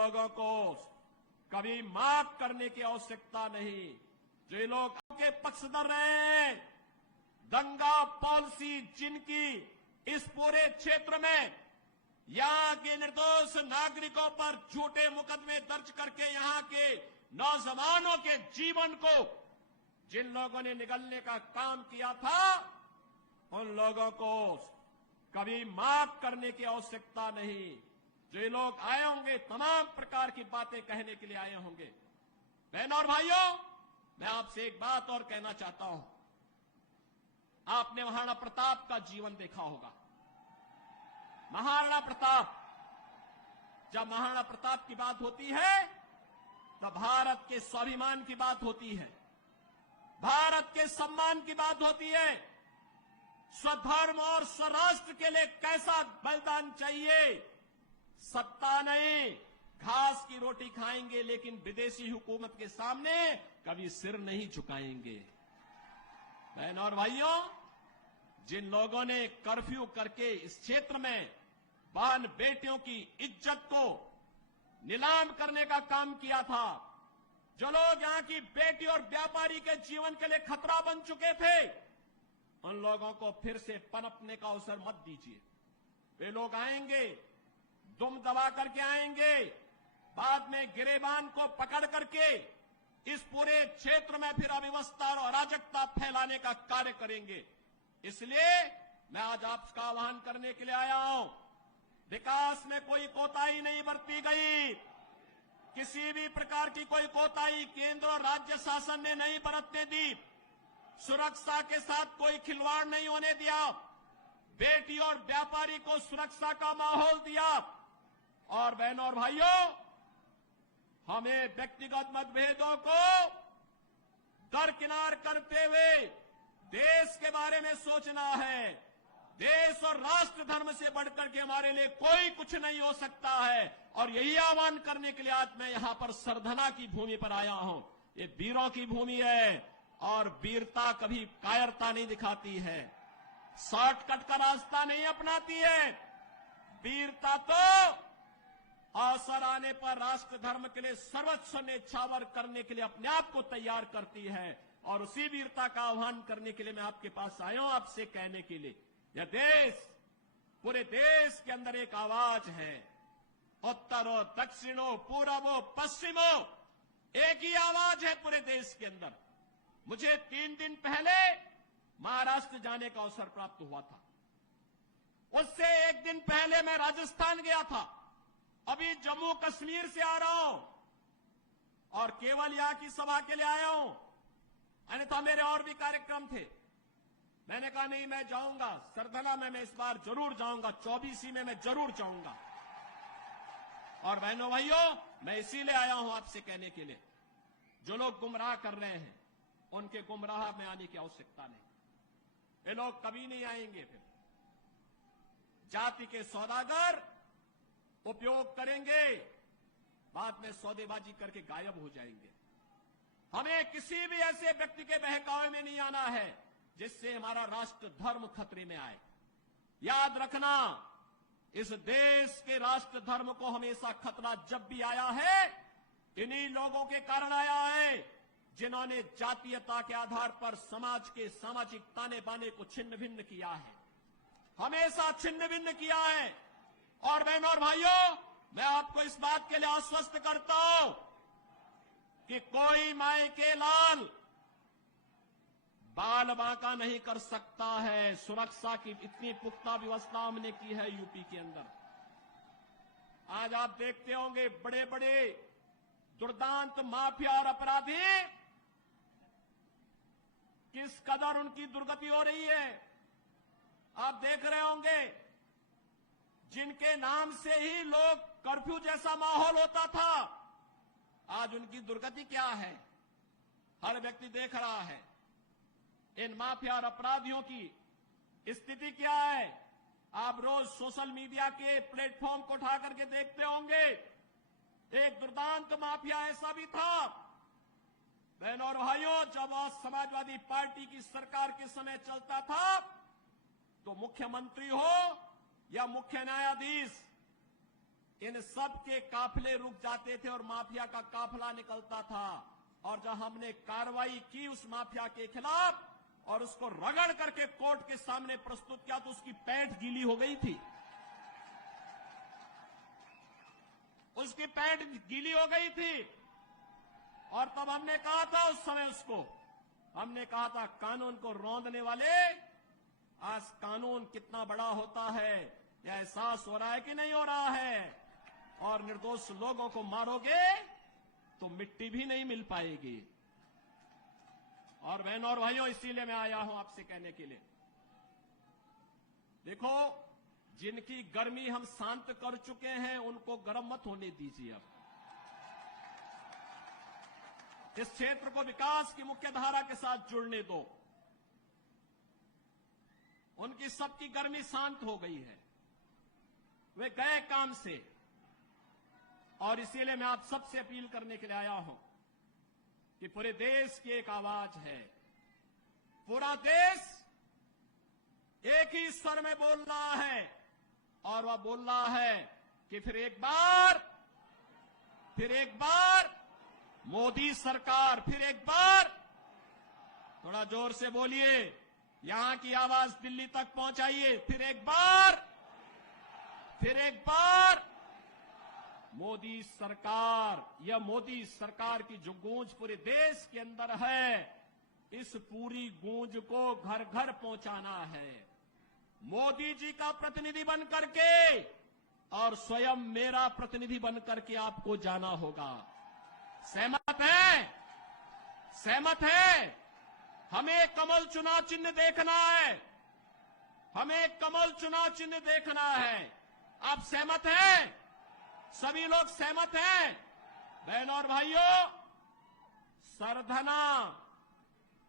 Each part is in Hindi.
लोगों को कभी माफ करने की आवश्यकता नहीं। जो ये लोग के पक्षधर रहे हैं, दंगा पॉलिसी जिनकी इस पूरे क्षेत्र में यहां के निर्दोष नागरिकों पर झूठे मुकदमे दर्ज करके यहां के नौजवानों के जीवन को जिन लोगों ने निगलने का काम किया था, उन लोगों को कभी माफ करने की आवश्यकता नहीं। जो ये लोग आए होंगे तमाम प्रकार की बातें कहने के लिए आए होंगे। बहनों और भाइयों, मैं आपसे एक बात और कहना चाहता हूं। आपने महाराणा प्रताप का जीवन देखा होगा। महाराणा प्रताप, जब महाराणा प्रताप की बात होती है तब भारत के स्वाभिमान की बात होती है, भारत के सम्मान की बात होती है। स्वधर्म और स्वराष्ट्र के लिए कैसा बलिदान चाहिए। सत्ता नहीं, घास की रोटी खाएंगे, लेकिन विदेशी हुकूमत के सामने कभी सिर नहीं झुकाएंगे। बहनों और भाइयों, जिन लोगों ने कर्फ्यू करके इस क्षेत्र में बहन बेटियों की इज्जत को नीलाम करने का काम किया था, जो लोग यहां की बेटी और व्यापारी के जीवन के लिए खतरा बन चुके थे, उन लोगों को फिर से पनपने का अवसर मत दीजिए। वे लोग आएंगे, दुम दबा करके आएंगे, बाद में गिरेबान को पकड़ करके इस पूरे क्षेत्र में फिर अव्यवस्था और अराजकता फैलाने का कार्य करेंगे। इसलिए मैं आज आपका आह्वान करने के लिए आया हूं। विकास में कोई कोताही नहीं बरती गई, किसी भी प्रकार की कोई कोताही केंद्र और राज्य शासन ने नहीं बरतने दी। सुरक्षा के साथ कोई खिलवाड़ नहीं होने दिया। बेटी और व्यापारी को सुरक्षा का माहौल दिया। और बहनों और भाइयों, हमें व्यक्तिगत मतभेदों को दरकिनार करते हुए देश के बारे में सोचना है। देश और राष्ट्र धर्म से बढ़कर के हमारे लिए कोई कुछ नहीं हो सकता है। और यही आह्वान करने के लिए आज मैं यहां पर सरधना की भूमि पर आया हूं। ये वीरों की भूमि है और वीरता कभी कायरता नहीं दिखाती है, शॉर्टकट का रास्ता नहीं अपनाती है। वीरता तो अवसर आने पर राष्ट्र धर्म के लिए सर्वस्व न्यौछावर करने के लिए अपने आप को तैयार करती है। और उसी वीरता का आह्वान करने के लिए मैं आपके पास आया हूं, आपसे कहने के लिए, यह देश, पूरे देश के अंदर एक आवाज है। उत्तरो, दक्षिणों, पूर्वो, पश्चिमों, एक ही आवाज है पूरे देश के अंदर। मुझे 3 दिन पहले महाराष्ट्र जाने का अवसर प्राप्त हुआ था। उससे 1 दिन पहले मैं राजस्थान गया था। अभी जम्मू कश्मीर से आ रहा हूं और केवल यहां की सभा के लिए आया हूं, अन्यथा मेरे और भी कार्यक्रम थे। मैंने कहा नहीं, मैं जाऊंगा सरधना में, मैं इस बार जरूर जाऊंगा, 24 में मैं जरूर जाऊंगा। और बहनों भाइयों, मैं इसीलिए आया हूं आपसे कहने के लिए, जो लोग गुमराह कर रहे हैं उनके गुमराह में आने की आवश्यकता नहीं। ये लोग कभी नहीं आएंगे। फिर जाति के सौदागर उपयोग करेंगे, बाद में सौदेबाजी करके गायब हो जाएंगे। हमें किसी भी ऐसे व्यक्ति के बहकावे में नहीं आना है जिससे हमारा राष्ट्र धर्म खतरे में आए। याद रखना, इस देश के राष्ट्र धर्म को हमेशा खतरा जब भी आया है, इन्हीं लोगों के कारण आया है, जिन्होंने जातीयता के आधार पर समाज के सामाजिक ताने बाने को छिन्न भिन्न किया है, हमेशा छिन्न भिन्न किया है। और बहनों और भाइयों, मैं आपको इस बात के लिए आश्वस्त करता हूं कि कोई माई के लाल बाल बांका नहीं कर सकता है। सुरक्षा की इतनी पुख्ता व्यवस्था हमने की है यूपी के अंदर। आज आप देखते होंगे बड़े बड़े दुर्दांत माफिया और अपराधी किस कदर उनकी दुर्गति हो रही है। आप देख रहे होंगे, जिनके नाम से ही लोग कर्फ्यू जैसा माहौल होता था, आज उनकी दुर्गति क्या है, हर व्यक्ति देख रहा है। इन माफिया और अपराधियों की स्थिति क्या है, आप रोज सोशल मीडिया के प्लेटफॉर्म को उठा करके देखते होंगे। एक दुर्दांत माफिया ऐसा भी था। बहनों और भाइयों, जब समाजवादी पार्टी की सरकार के समय चलता था तो मुख्यमंत्री हो या मुख्य न्यायाधीश, इन सब के काफिले रुक जाते थे और माफिया का काफिला निकलता था। और जब हमने कार्रवाई की उस माफिया के खिलाफ और उसको रगड़ करके कोर्ट के सामने प्रस्तुत किया तो उसकी पैंट गीली हो गई थी, उसकी पैंट गीली हो गई थी। और तब हमने कहा था उस समय उसको, हमने कहा था कानून को रौंदने वाले, आज कानून कितना बड़ा होता है यह एहसास हो रहा है कि नहीं हो रहा है। और निर्दोष लोगों को मारोगे तो मिट्टी भी नहीं मिल पाएगी। और बहनों और भाइयों, इसीलिए मैं आया हूं आपसे कहने के लिए, देखो जिनकी गर्मी हम शांत कर चुके हैं उनको गर्म मत होने दीजिए। अब इस क्षेत्र को विकास की मुख्य धारा के साथ जुड़ने दो। उनकी सबकी गर्मी शांत हो गई है, वे गए काम से। और इसीलिए मैं आप सबसे अपील करने के लिए आया हूं कि पूरे देश की एक आवाज है, पूरा देश एक ही स्वर में बोल रहा है। और वह बोल रहा है कि फिर एक बार मोदी सरकार, फिर एक बार, थोड़ा जोर से बोलिए, यहां की आवाज दिल्ली तक पहुंचाइए, फिर एक बार मोदी सरकार। यह मोदी सरकार की जो गूंज पूरे देश के अंदर है, इस पूरी गूंज को घर घर पहुंचाना है। मोदी जी का प्रतिनिधि बन करके और स्वयं मेरा प्रतिनिधि बन करके आपको जाना होगा। सहमत है? सहमत है? हमें कमल चुनाव चिन्ह देखना है, हमें कमल चुनाव चिन्ह देखना है। आप सहमत हैं? सभी लोग सहमत हैं? बहनों और भाइयों, सरधना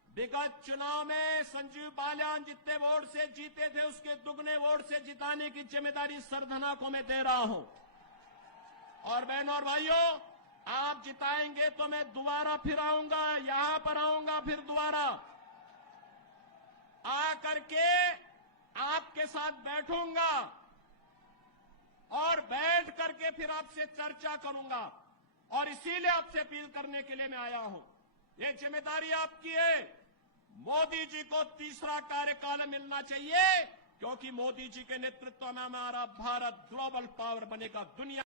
विगत चुनाव में संजीव बालियान जितने वोट से जीते थे उसके दुगने वोट से जिताने की जिम्मेदारी सरधना को मैं दे रहा हूं। और बहनों और भाइयों, आप जिताएंगे तो मैं दोबारा फिर आऊंगा, यहां पर आऊंगा, फिर दोबारा आकर के आपके साथ बैठूंगा और बैठ करके फिर आपसे चर्चा करूंगा। और इसीलिए आपसे अपील करने के लिए मैं आया हूं, ये जिम्मेदारी आपकी है। मोदी जी को तीसरा कार्यकाल मिलना चाहिए, क्योंकि मोदी जी के नेतृत्व में हमारा भारत ग्लोबल पावर बनेगा, दुनिया